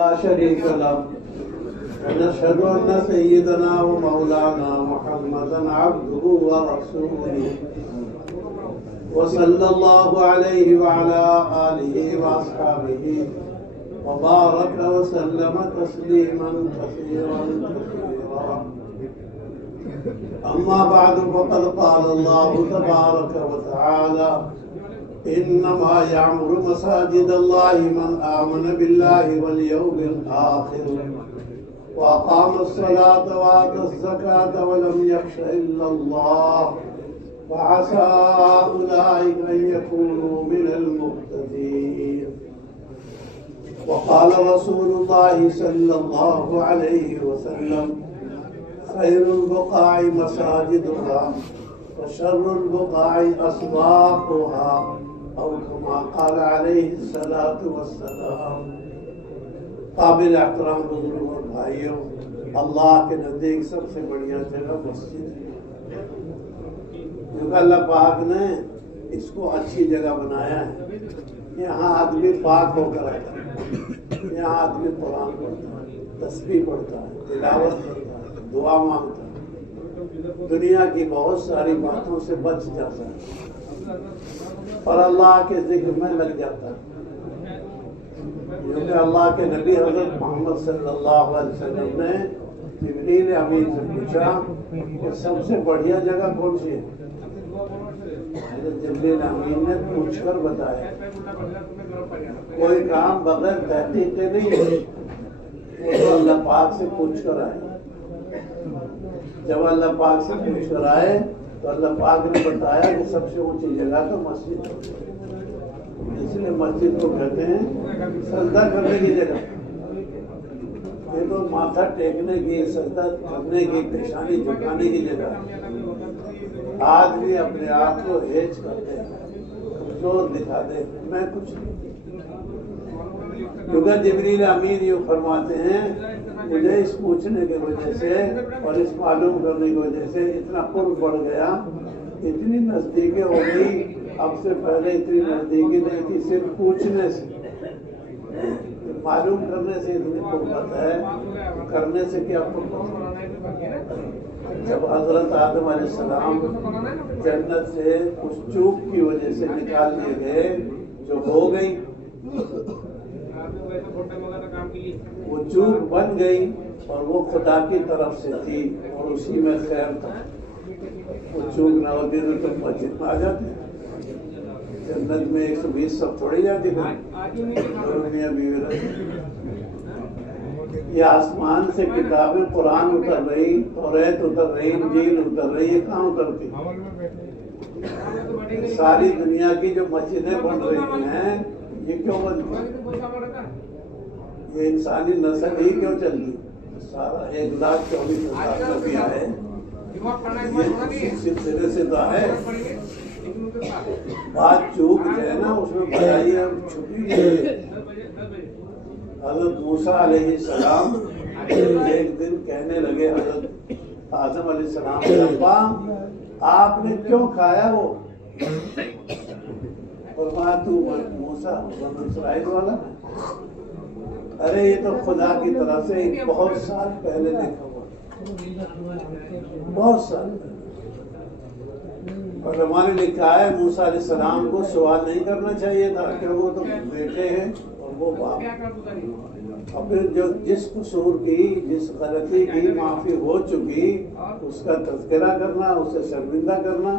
ला शरीक लह नशहदु अन्ना सय्यदना व मौलाना मुहम्मदन अब्दुहु व रसूलुहु व सल्लल्लाहु अलैहि व अला आलिहि व अस्हाबिहि व बारक व सल्लम तस्लीमन कसीरन कसीरा। अम्मा बअद फ़क़द क़ाल अल्लाहु तबारक व तआला इन्नमा यअमुरु मसाजिद अल्लाहि मन आमन बिल्लाहि वल यौमिल आखिर व अक़ाम अस्सलात व आता ज़कात व लम यख्श इल्लल्लाह व असा उलाइका अन यकूनु मिनल मुहतदीन। व क़ाल रसूलुल्लाहि सल्लल्लाहु अलैहि वसल्लम खैरुल बुक़ाइ मसाजिदुल्लाह व शर्रुल बुक़ाइ अस्वाक़ुहा और कमा क़ाल अलैहिस्सलातु वस्सलाम। काबिल एहतराम बुजुर्गों और भाइयों, अल्लाह के नज़दीक सबसे बढ़िया जगह मस्जिद है, क्योंकि अल्लाह पाक ने इसको अच्छी जगह बनाया है। यहाँ आदमी पाक होकर आता है, यहाँ आदमी कुरान पढ़ता है, तस्बीह पढ़ता है, तिलावत करता है, दुआ मांगता है, दुनिया की बहुत सारी बातों से बच जाता है और अल्लाह के जिक्र में लग जाता है। क्योंकि अल्लाह के नबी हज़रत मोहम्मद सल्लल्लाहु अलैहि वसल्लम ने जिब्रील अमीन से पूछा कि सबसे बढ़िया जगह कौन सी है। जिब्रील अमीन ने पूछकर बताया, कोई काम बगैर तहकीक के नहीं है, वो तो अल्लाह पाक से पूछ कर आए। जब अल्लाह पाक से पूछ कर आए तो अल्लाह पाक ने बताया कि सबसे ऊंची जगह तो मस्जिद है, इसलिए मस्जिद को कहते हैं सजदा करने की जगह। ये तो माथा टेकने की, सजदा करने की, पेशानी झुकाने की जगह। आदमी अपने आप को हेज कर दे, जोर दिखा दे, मैं कुछ नहीं। क्योंकि जिब्रील अमीन यूँ फरमाते हैं, मुझे इस पूछने की वजह से और इस मालूम करने की वजह से इतना कुर्ब बढ़ गया, इतनी नजदीकी हो गई। अब से पहले इतनी नजदीकी नहीं थी, सिर्फ पूछने से, मालूम करने से इतनी कुर्बत है, करने से क्या कुर्बत। जब हजरत आदम अलैहिस्सलाम जन्नत से उस चूक की वजह से निकाल दिए गए जो हो गई, वो चूक बन गई और वो खुदा की तरफ से थी और उसी में खैर था। वो चूक ना होती तो मस्जिद में आ जाते। जन्नत में 120 सब थोड़ी जाती थी, ये आसमान से किताबें कुरान उतर रही, तौरात उतर रही, इंजील उतर रही, ये कहाँ उतरती। सारी दुनिया की जो मस्जिदें बन रही हैं, ये क्यों बनती? ये इंसानी नस्ल ही क्यों चलती? सारा 1,24,000 नबी आए, ये सिलसिले से तो है। बात चूक है ना, उसमें भलाई छुपी है। हजरत मूसा अलैहिस्सलाम एक दिन कहने लगे हजरत आदम अलैहिस्सलाम से, अब्बा आपने क्यों खाया वो? और वहाँ तू मूसा इस्राइल वाला, अरे ये तो खुदा की तरफ से बहुत साल पहले देखा हुआ, बहुत साल। और हमारे लिखा है मूसा अलैहिस्सलाम को सवाल नहीं करना चाहिए था, क्योंकि वो तो बेटे हैं और वो बाप। और फिर जो जिस कसूर की, जिस गलती की माफी हो चुकी, उसका तज़किरा करना, उसे शर्मिंदा करना।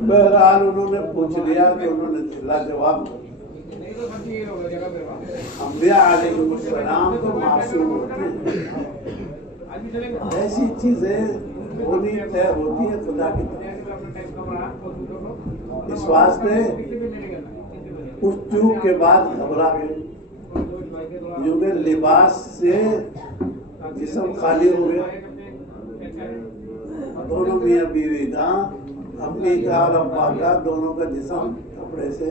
बहरहाल उन्होंने पूछ लिया तो उन्होंने जवाब दिया। अंबिया अलैहिस्सलाम तो मासूम होते हैं, ऐसी चीजें होनी तय होती है खुदा की तरफ। इस वास्ते उस चूक के बाद घबरा गए, क्योंकि लिबास से जिस्म खाली हो गया। दोनों मियाँ बीवी का, अम्मी का और अब्बा का, दोनों का जिस्म कपड़े से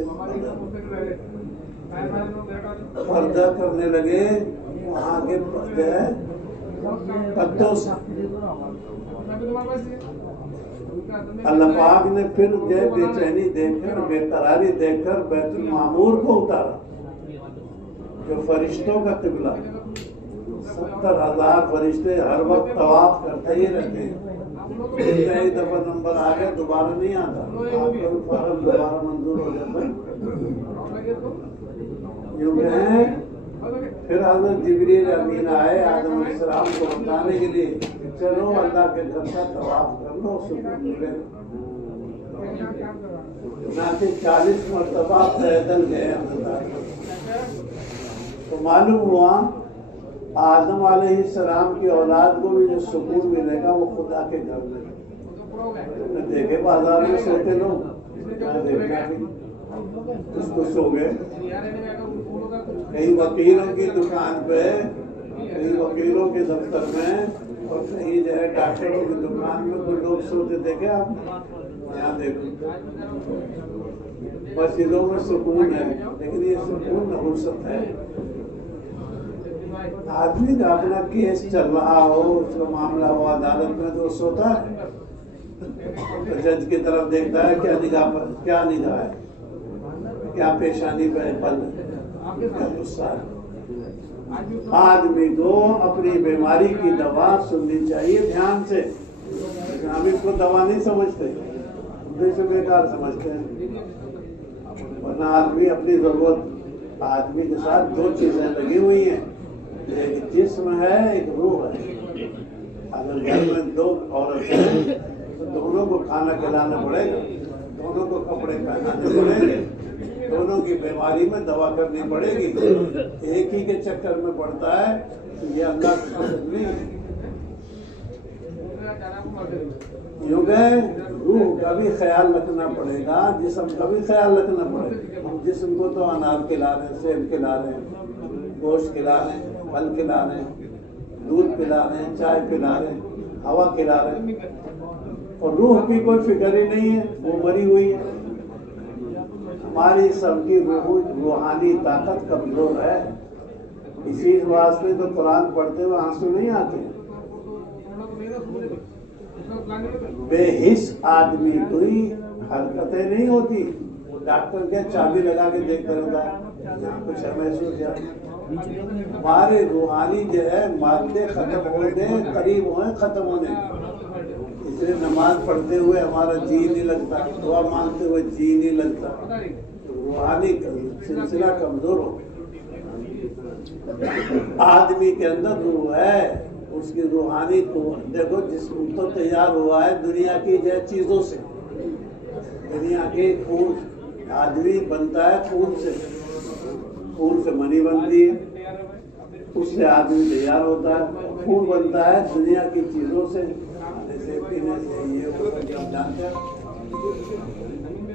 पर्दा करने लगे। वहाँ के पर्दे पत्तों से अल्लाह पाक ने फिर बेचैनी देखकर, बेकरारी देखकर बैतुल मामूर को उतारा। जो फरिश्तों का किबला, 70,000 फरिश्ते हर वक्त तवाफ करते ही रहते हैं। एक दफा नंबर आ गया दोबारा नहीं आता, आपको फर्ज दोबारा मंजूर हो जाता है। यूं कहें फिर हज़रत जिब्रील अमीन आए आदम अलैहिस्सलाम को बताने के लिए, चलो अल्लाह के घर का तवाफ कर लो, सुकून मिलेगा। 40 मरतबा पैदल गए अंदर, तो मालूम हुआ आदम अलैहिस्सलाम की औलाद को भी जो सुकून मिलेगा वो खुदा के घर में। देखे बाजार में सोते लोग, उसको सो गए। कहीं वकीलों की दुकान पे, कहीं वकीलों के दफ्तर में, और कहीं जो है डॉक्टरों की दुकान में कोई लोग सोते देखे आप? यहाँ देखो, मस्जिदों में सुकून है, लेकिन ये सुकून नहुसत है। आदमी का अपना केस चल रहा हो, उसका मामला हो अदालत में, तो सोता है, तो जज की तरफ देखता है क्या निगाह पर, क्या निगाह है, क्या पेशानी पे पल, क्या गुस्सा है। आदमी को अपनी बीमारी की दवा सुननी चाहिए ध्यान से। हम इसको दवा नहीं समझते, उद्देश्य बेकार समझते हैं। वरना आदमी अपनी जरूरत, आदमी के साथ दो चीजें लगी हुई हैं, एक जिस्म है, एक रूह है। अगर घर में दो औरत है तो दोनों को खाना खिलाना पड़ेगा, दोनों को कपड़े पहनाने पड़ेंगे, दोनों की बीमारी में दवा करनी पड़ेगी। एक ही के चक्कर में पड़ता है तो ये अल्लाह की पसंद नहीं है। यूं रूह का भी ख्याल रखना पड़ेगा, जिस्म का भी ख्याल रखना पड़ेगा। हम जिस्म को तो अनार खिला रहे हैं, सेब खिला रहे हैं, गोश्त खिला रहे हैं, फल खिला रहे हैं, दूध पिला रहे हैं, चाय पिला रहे हैं, हवा खिला रहे हैं, और रूह की कोई फिक्र ही नहीं है, वो मरी हुई है। हमारी सबकी रूहानी ताकत कमजोर है। इसी वास्ते तो कुरान पढ़ते हुए आंसू नहीं आते। बेहिस आदमी कोई हरकतें नहीं होती। डॉक्टर के चाबी लगा के देखता रहता है, यहाँ कुछ है महसूस या हमारे रूहानी जो है मादे खत्म होने करीब हुए खत्म होने। इसलिए नमाज पढ़ते हुए हमारा जी नहीं लगता, दुआ मांगते हुए जी नहीं लगता, रूहानी सिलसिला कमजोर हो। आदमी के अंदर रूह है, उसकी रूहानी को देखो, जिस्म तो तैयार हुआ है दुनिया की जय चीजों से, दुनिया के खून। आदमी बनता है खून से, खून से मनी बनती है, उससे आदमी तैयार होता है। खून बनता है दुनिया की चीजों से, खाने से, पीने से, ये वो जानते हैं।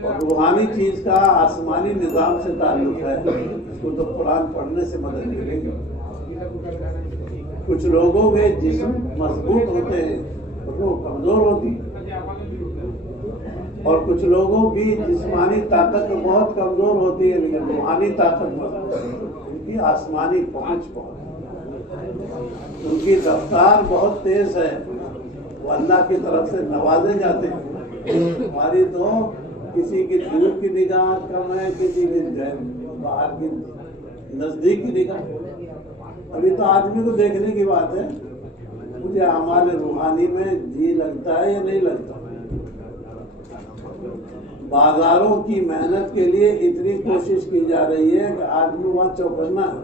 और रूहानी चीज का आसमानी निजाम से ताल्लुक है, इसको तो कुरान पढ़ने से मदद मिलेगी। कुछ लोगों के जिस्म मजबूत होते हैं, रूह कमजोर होती है, और कुछ लोगों की जिस्मानी ताकत तो बहुत कमजोर होती है, लेकिन रूहानी ताकत मजबूत है। उनकी आसमानी पहुंच बहुत, उनकी रफ्तार बहुत तेज है, वो अल्लाह की तरफ से नवाजे जाते हैं। हमारी तो किसी की दूर की निगाह कम है, किसी की बाहर की नजदीक की निगाह। अभी तो आदमी को देखने की बात है, मुझे हमारे रूहानी में जी लगता है या नहीं लगता। बाजारों की मेहनत के लिए इतनी कोशिश की जा रही है कि आदमी वहाँ चौकन्ना है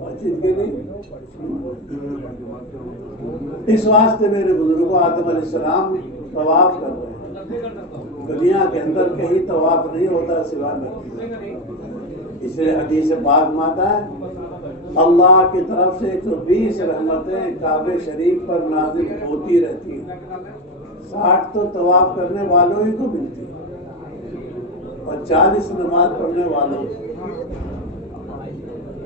और चीज के लिए। इस वास्ते मेरे बुजुर्गों आदम अलैहिस्सलाम तवाफ कर रहे हैं। दुनिया के अंदर कहीं तवाफ नहीं होता सिवाय नबी। इसलिए हदीस पाक में आता है, अल्लाह की तरफ से 120 रहमतें काबे शरीफ पर नाजिल होती रहती हैं। 60 तो तवाफ करने वालों ही को मिलती है और 40 नमाज पढ़ने वालों को।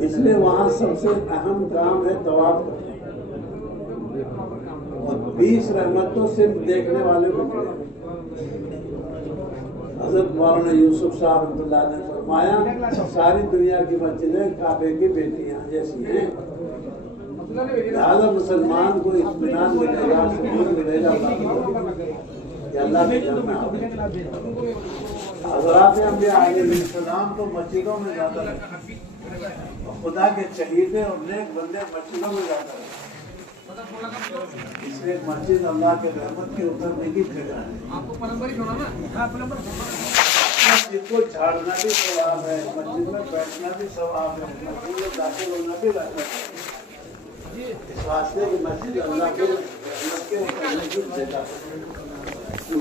इसलिए वहाँ सबसे अहम काम है तवाफ करना, और 20 रहमत तो सिर्फ देखने वाले को मिले। हज़रत मौलाना यूसुफ साहब रहमतुल्लाह ने फरमाया, सारी दुनिया की मस्जिदें काबे की बेटियां जैसी हैं। लिहाजा मुसलमान को इत्मीनान मिलेगा, सुकून मिलेगा कि अल्लाह के घर में हज़रात अंबिया अलैहिस्सलाम तो मस्जिदों में जाता है। खुदा के शहीद है और नेक बंदे मस्जिदों में जाता है, इसलिए मस्जिद अल्लाह के रहमत के उतरने की जगह है। आपको प्लम्बर ही छोड़ा ना? मस्जिद को झाड़ना भी सवाब है, मस्जिद में बैठना भी सवाब है, मस्जिद में दाखिल होना भी रहमत है। इस वास्ते की मस्जिद अल्लाह के रहमत के उतरने की जगह है।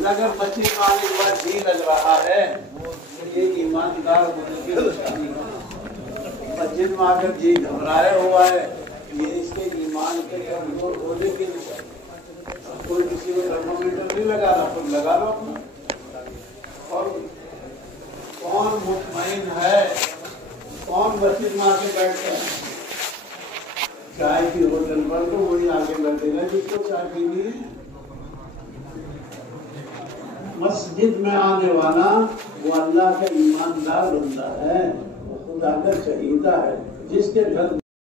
अगर मस्जिद में आने के बाद जी लग रहा है तो ये ईमानदार होने की निशानी है। मस्जिद में आकर जी घबराया हुआ है, ये इसके ईमान के कमजोर होने की निशानी। कोई किसी को थर्मोमीटर नहीं लगा रहा, तो लगा लो अपना। और कौन मुतमईन है, कौन मस्जिद में आके बैठते हैं? चाय की होटल पर तो वही आगे बैठेगा जिसको चाय पीनी है। मस्जिद में आने वाला वो अल्लाह का ईमानदार बंदा है, वो खुदा का शहीदा है, जिसके घर